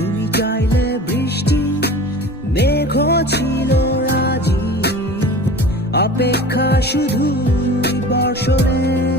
তুমি চাইলে বৃষ্টি, মেঘ ছিল রাজি, অপেক্ষা শুধু বর্ষণে।